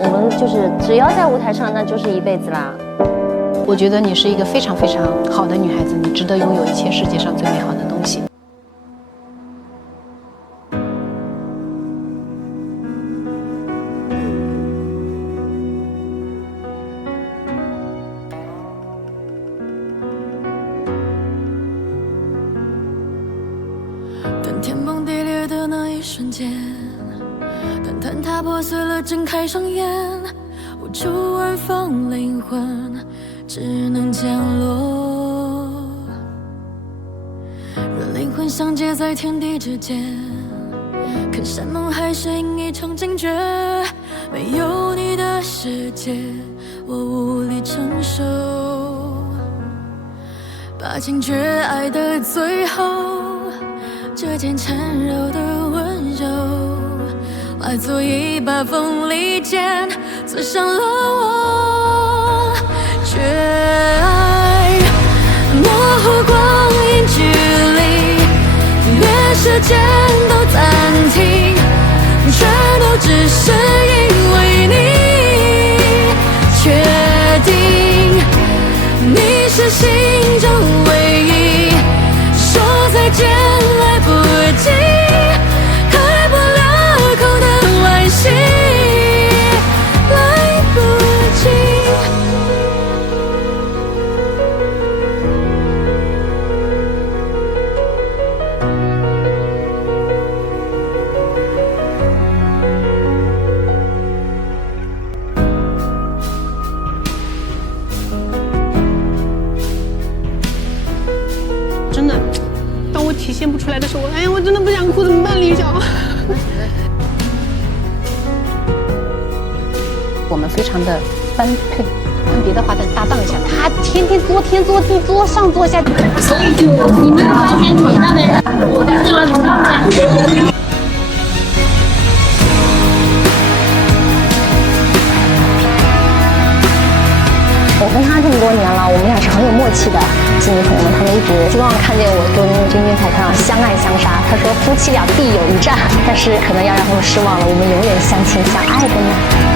我们就是只要在舞台上，那就是一辈子啦。我觉得你是一个非常非常好的女孩子，你值得拥有一切世界上最美好的东西。当天崩地裂的那一瞬间，当坍塌破碎了，睁开双眼，无处安放灵魂，只能降落。让灵魂相接在天地之间，看山盟海誓应一场惊觉。没有你的世界，我无力承受。把情绝爱的最后，这件缠绕的温柔，化作一把锋利剑，刺伤了我。绝爱模糊光阴距离，连时间都暂停，全都只是因为你。确定你是心中唯一，说再见来不及，开不了口的惋惜，来不及。真的，当我体现不出来的时候，哎呀，我真的不想哭，怎么办，李晓？我们非常的般配，跟别的花旦搭档一下。他天天作天作地，作上作下，所以就你们完全体那个人，我是了你们。我跟他这么多年了，我们俩是很有默契的。经理朋友们他们一直希望看见我跟君君在台上相爱相杀。他说夫妻俩必有一战，但是可能要让他们失望了，我们永远相亲相爱的呢。